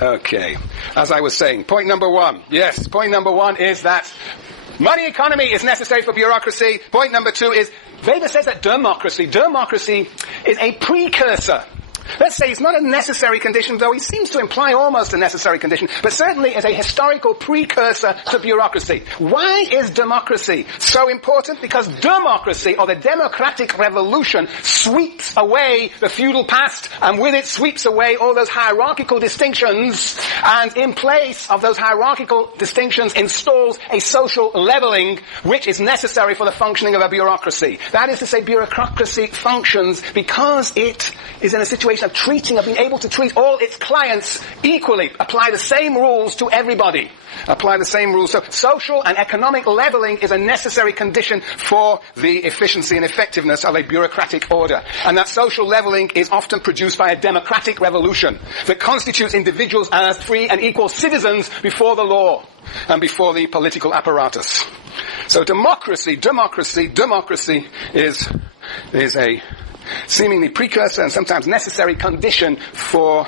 Okay. As I was saying, point number one. Yes, point number one is that money economy is necessary for bureaucracy. Point number two is, Weber says that democracy is a precursor. Let's say it's not a necessary condition, though he seems to imply almost a necessary condition, but certainly as a historical precursor to bureaucracy. Why is democracy so important? Because democracy, or the democratic revolution, sweeps away the feudal past, and with it sweeps away all those hierarchical distinctions, and in place of those hierarchical distinctions installs a social leveling which is necessary for the functioning of a bureaucracy. That is to say, bureaucracy functions because it is in a situation of being able to treat all its clients equally, apply the same rules to everybody. Apply the same rules. So social and economic leveling is a necessary condition for the efficiency and effectiveness of a bureaucratic order. And that social leveling is often produced by a democratic revolution that constitutes individuals as free and equal citizens before the law and before the political apparatus. So democracy is a seemingly precursor and sometimes necessary condition for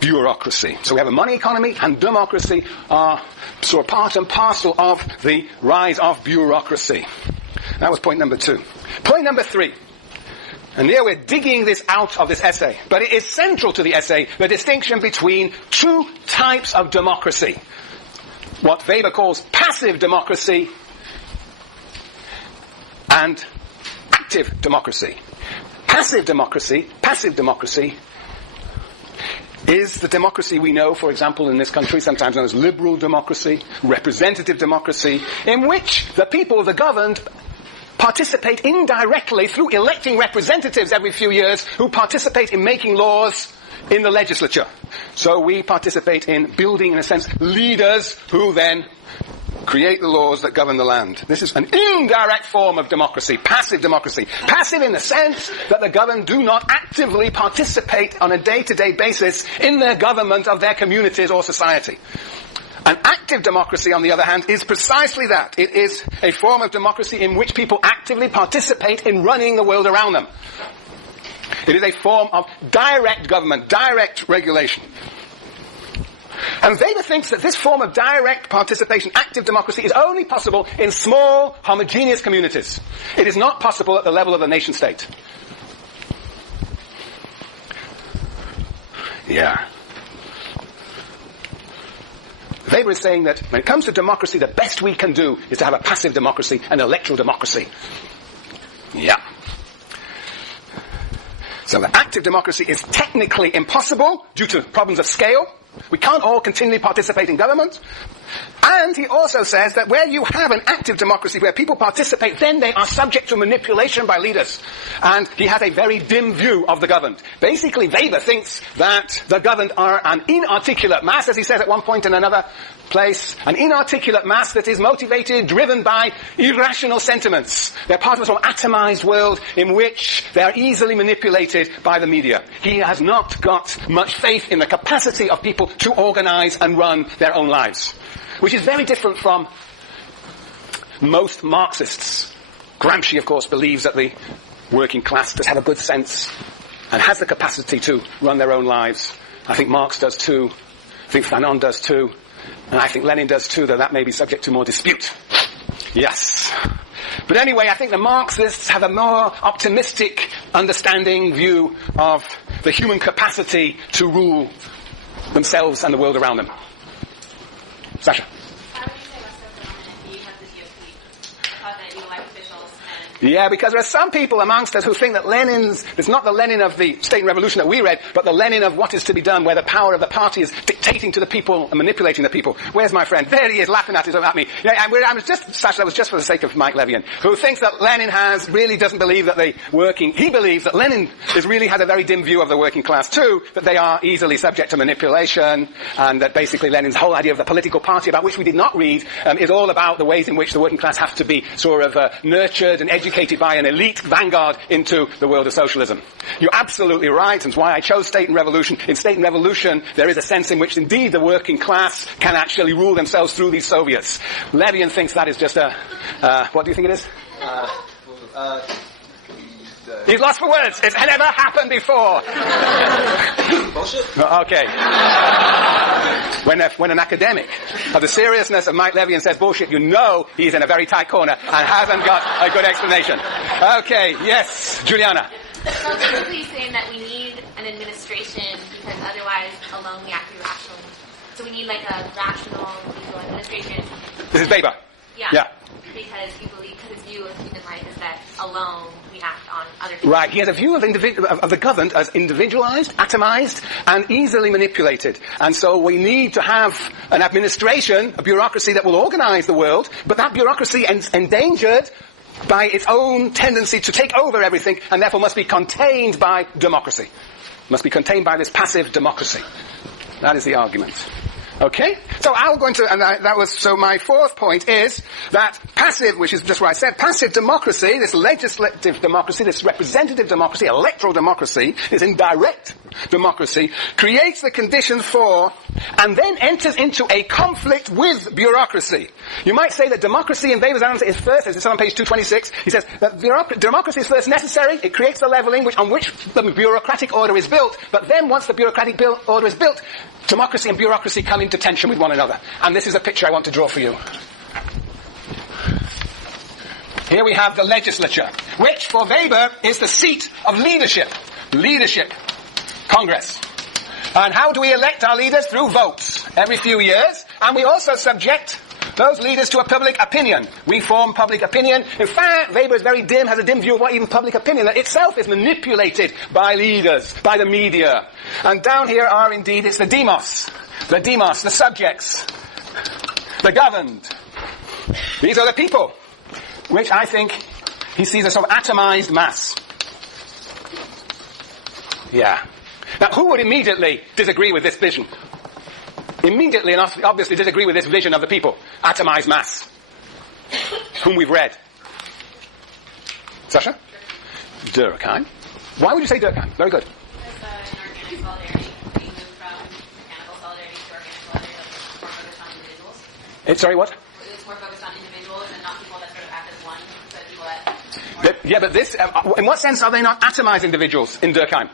bureaucracy. So we have a money economy, and democracy are sort of part and parcel of the rise of bureaucracy. That was point number two. Point number three. And here we're digging this out of this essay, but it is central to the essay, the distinction between two types of democracy. What Weber calls passive democracy and active democracy. Passive democracy is the democracy we know, for example, in this country, sometimes known as liberal democracy, representative democracy, in which the people, the governed, participate indirectly through electing representatives every few years who participate in making laws in the legislature. So we participate in building, in a sense, leaders who then create the laws that govern the land. This is an indirect form of democracy, passive democracy. Passive in the sense that the governed do not actively participate on a day-to-day basis in the government of their communities or society. An active democracy, on the other hand, is precisely that. It is a form of democracy in which people actively participate in running the world around them. It is a form of direct government, direct regulation. And Weber thinks that this form of direct participation, active democracy, is only possible in small, homogeneous communities. It is not possible at the level of the nation-state. Yeah. Weber is saying that when it comes to democracy, the best we can do is to have a passive democracy, an electoral democracy. Yeah. So the active democracy is technically impossible due to problems of scale. We can't all continually participate in government. And he also says that where you have an active democracy where people participate, then they are subject to manipulation by leaders. And he has a very dim view of the governed. Basically, Weber thinks that the governed are an inarticulate mass, as he says at one point in another place, an inarticulate mass that is motivated, driven by irrational sentiments. They're part of a sort of atomized world in which they are easily manipulated by the media. He has not got much faith in the capacity of people to organize and run their own lives, which is very different from most Marxists. Gramsci, of course, believes that the working class does have a good sense and has the capacity to run their own lives. I think Marx does too. I think Fanon does too. And I think Lenin does too, though that may be subject to more dispute. Yes. But anyway, I think the Marxists have a more optimistic understanding, view of the human capacity to rule themselves and the world around them. Sasha. How would you say Western democracy has the GOP? I thought that you elect officials and... Yeah, because there are some people amongst us who think that it's not the Lenin of the State and Revolution that we read, but the Lenin of what is to be done, where the power of the party is dictating to the people and manipulating the people. Where's my friend? There he is, laughing at me. Yeah, Sasha, that was just for the sake of Mike Levian, who thinks that Lenin really doesn't believe that he believes that Lenin really has a very dim view of the working class too, that they are easily subject to manipulation, and that basically Lenin's whole idea of the political party, about which we did not read, is all about the ways in which the working class have to be sort of nurtured and educated by an elite vanguard into the world of socialism. You're absolutely right, and it's why I chose State and Revolution. In State and Revolution, there is a sense in which indeed the working class can actually rule themselves through these Soviets. Levian thinks that is just what do you think it is? He's lost for words. It's never happened before. Bullshit. Okay. When an academic of the seriousness of Mike Levy and says bullshit, you know he's in a very tight corner and hasn't got a good explanation. Okay, yes, Juliana. So basically saying that we need an administration because otherwise alone we have to be rational. So we need like a rational legal administration. This is Weber. Yeah. Because his view of human life is that alone we act on other people. Right, he has a view of the governed as individualized, atomized, and easily manipulated. And so we need to have an administration, a bureaucracy that will organize the world, but that bureaucracy is endangered by its own tendency to take over everything, and therefore must be contained by democracy. Must be contained by this passive democracy. That is the argument. Okay? So so my fourth point is that passive, which is just what I said, passive democracy, this legislative democracy, this representative democracy, electoral democracy, this indirect democracy, creates the conditions for, and then enters into a conflict with bureaucracy. You might say that democracy in Weber's answer is first, as it's on page 226, he says that democracy is first necessary, it creates the leveling on which the bureaucratic order is built, but then once the bureaucratic order is built, democracy and bureaucracy come into tension with one another. And this is a picture I want to draw for you. Here we have the legislature, which for Weber is the seat of leadership. Leadership. Congress. And how do we elect our leaders? Through votes every few years. And we also subject those leaders to a public opinion. We form public opinion. In fact, Weber is has a dim view of what even public opinion that itself is manipulated by leaders, by the media. And down here are indeed, it's the demos, the subjects, the governed. These are the people, which I think he sees as sort of atomized mass. Yeah. Now, who would immediately disagree with this vision? Immediately and obviously disagree with this vision of the people. Atomized mass. Whom we've read. Sasha? Durkheim. Why would you say Durkheim? Very good. Because in organic solidarity, we move from mechanical solidarity to organic solidarity that's more focused on individuals. Sorry, what? It's more focused on individuals and not people that sort of act as one, but people that... But this, in what sense are they not atomized individuals in Durkheim?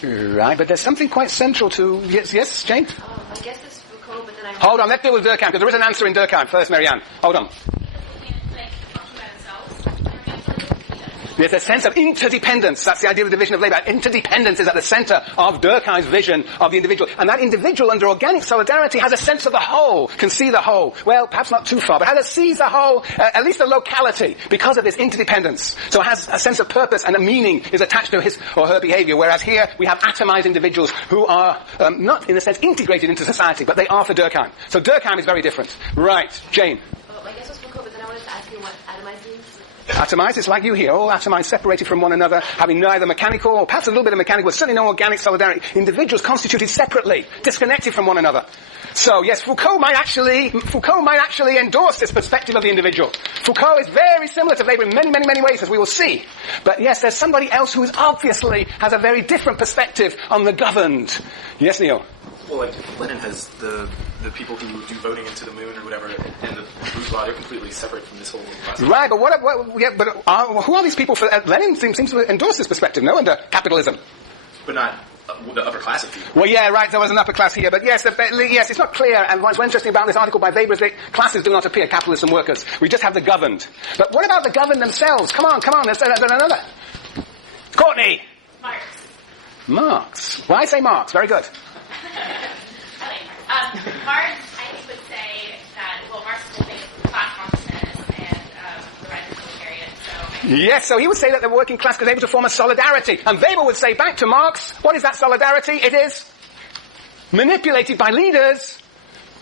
Right, but there's something quite central to... Yes, Jane? I guess it's Foucault, but then I... Hold on, let's deal with Durkheim, because there is an answer in Durkheim. First, Marianne. Hold on. There's a sense of interdependence. That's the idea of the division of labour. Interdependence is at the centre of Durkheim's vision of the individual. And that individual under organic solidarity has a sense of the whole, can see the whole. Well, perhaps not too far, but sees the whole, at least the locality, because of this interdependence. So it has a sense of purpose and a meaning is attached to his or her behaviour. Whereas here we have atomized individuals who are not, in a sense, integrated into society, but they are for Durkheim. So Durkheim is very different. Right, Jane. I guess it's Foucault, but then I wanted to ask you what atomized means. Atomized, it's like you here, all atomized, separated from one another, having neither mechanical, or perhaps a little bit of mechanical, but certainly no organic solidarity. Individuals constituted separately, disconnected from one another. So, yes, Foucault might actually endorse this perspective of the individual. Foucault is very similar to Weber in many, many, many ways, as we will see. But yes, there's somebody else who obviously has a very different perspective on the governed. Yes, Neil? Well, like Lenin has the people who do voting into the moon or whatever, and the bourgeois, they're completely separate from this whole class. Right, but who are these people? Lenin seems to endorse this perspective, no, under capitalism. But not the upper class of people. Well, yeah, right, there was an upper class here, but yes, it's not clear, and what's interesting about this article by Weber is that classes do not appear, capitalists and workers. We just have the governed. But what about the governed themselves? Come on, there's another. Courtney! Marx. Why say Marx? Very good. Marx, I think, would say that, Marx is holding class consciousness and the rise of the proletariat, so... Yes, so he would say that the working class was able to form a solidarity. And Weber would say, back to Marx, what is that solidarity? It is manipulated by leaders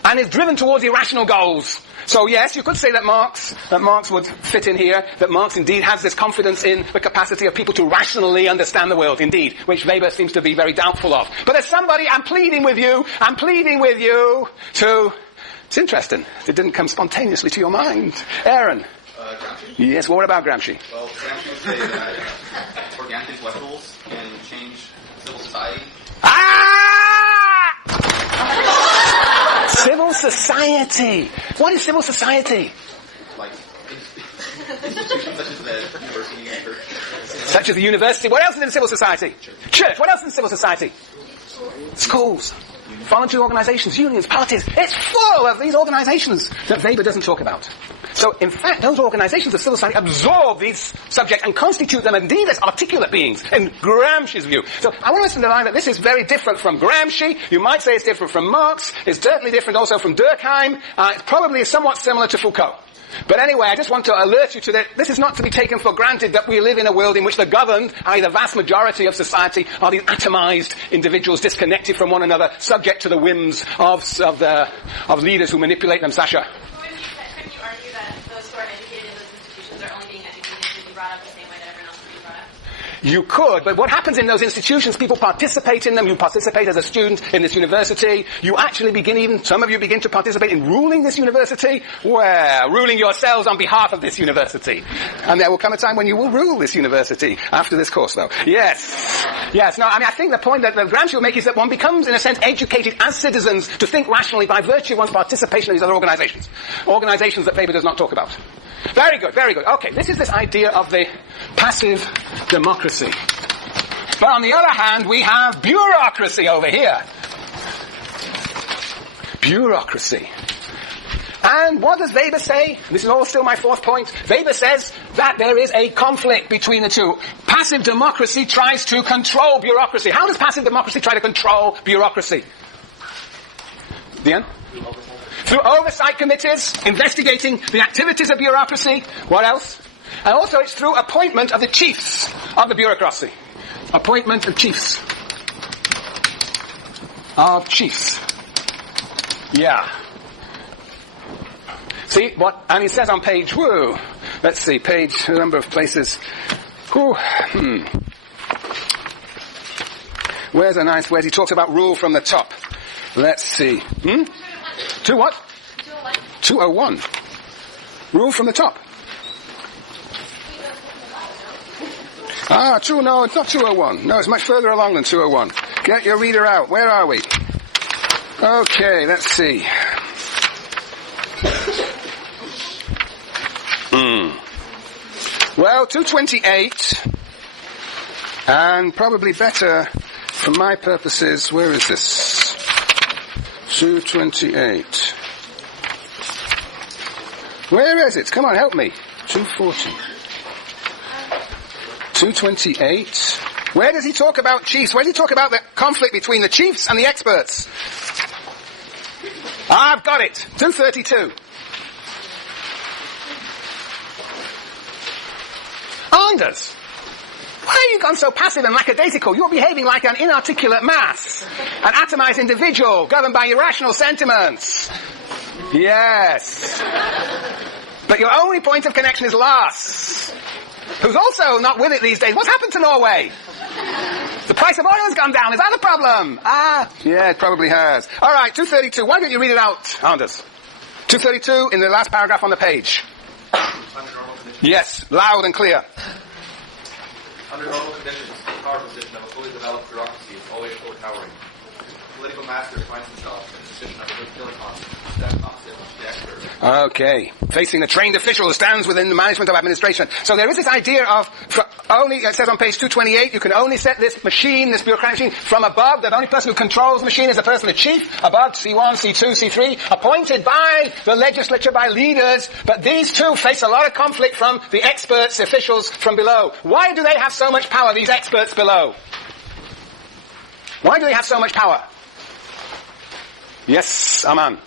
and is driven towards irrational goals. So yes, you could say that Marx would fit in here, that Marx indeed has this confidence in the capacity of people to rationally understand the world, indeed, which Weber seems to be very doubtful of. But there's somebody, I'm pleading with you to, it's interesting, it didn't come spontaneously to your mind. Aaron. Gramsci? Yes, what about Gramsci? Well, Gramsci would say that organic intellectuals can change civil society. Civil society. What is civil society? Like institutions such as the university and church. Such as the university. What else is in civil society? Church. What else is in civil society? Schools. Voluntary organizations, unions, parties. It's full of these organizations that Weber doesn't talk about. So, in fact, those organizations of civil society absorb these subjects and constitute them indeed as articulate beings, in Gramsci's view. So, I want to underline that this is very different from Gramsci. You might say it's different from Marx. It's certainly different also from Durkheim. It's probably somewhat similar to Foucault. But anyway, I just want to alert you to that this is not to be taken for granted that we live in a world in which the governed, i.e. the vast majority of society, are these atomized individuals disconnected from one another, subject to the whims of leaders who manipulate them. Sasha? Couldn't you argue that those who are educated in those institutions are only being educated to be brought up the same way that everyone else would be brought up? You could, but what happens in those institutions, people participate in them. You participate as a student in this university. You actually some of you begin to participate in ruling this university. Well, ruling yourselves on behalf of this university. And there will come a time when you will rule this university, after this course though. Yes. No, I think the point that Gramsci will make is that one becomes, in a sense, educated as citizens to think rationally by virtue of one's participation in these other organizations. Organizations that Weber does not talk about. Very good. Okay, this is this idea of the passive democracy. But on the other hand, we have bureaucracy over here. Bureaucracy. And what does Weber say? This is all still my fourth point. Weber says that there is a conflict between the two. Passive democracy tries to control bureaucracy. How does passive democracy try to control bureaucracy? Diane? Through oversight committees, investigating the activities of bureaucracy. What else? And also it's through appointment of the chiefs of the bureaucracy. Appointment of chiefs. Yeah. See, and he says on page, let's see, a number of places. Where's he talks about rule from the top. Let's see. 2 what? 201. Rule from the top. No, it's not 201. No, it's much further along than 201. Get your reader out. Where are we? Okay, let's see. Well, 228, and probably better for my purposes, where is this? 228. Where is it? Come on, help me. 240. 228. Where does he talk about chiefs? Where does he talk about the conflict between the chiefs and the experts? I've got it. 232. Anders, why have you gone so passive and lackadaisical? You're behaving like an inarticulate mass, an atomized individual governed by irrational sentiments. Yes. But your only point of connection is Lars, who's also not with it these days. What's happened to Norway? The price of oil has gone down. Is that a problem? Yeah, it probably has. All right, 232. Why don't you read it out, Anders? 232 in the last paragraph on the page. Yes, loud and clear. Under normal conditions, the power position of a fully developed bureaucracy is always overtowering. The political master finds himself in the position of a good killing hostage. That's opposite of the expert. Okay. Facing the trained official who stands within the management of administration. So there is this idea of, it says on page 228, you can only set this machine, this bureaucratic machine, from above. The only person who controls the machine is the person, the chief, above, C1, C2, C3, appointed by the legislature, by leaders. But these two face a lot of conflict from the experts, the officials from below. Why do they have so much power, these experts below? Why do they have so much power? Yes, Aman.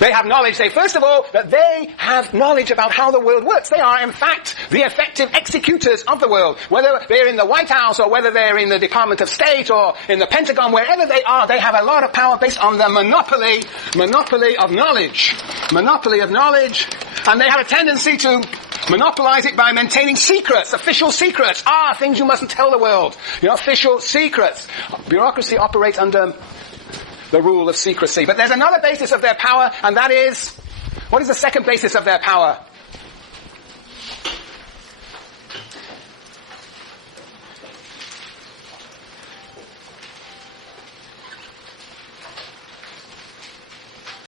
They have knowledge. First of all, that they have knowledge about how the world works. They are, in fact, the effective executors of the world. Whether they're in the White House or whether they're in the Department of State or in the Pentagon, wherever they are, they have a lot of power based on the monopoly of knowledge. Monopoly of knowledge. And they have a tendency to monopolize it by maintaining secrets, official secrets. Things you mustn't tell the world. Official secrets. Bureaucracy operates under the rule of secrecy. But there's another basis of their power, and that is, what is the second basis of their power?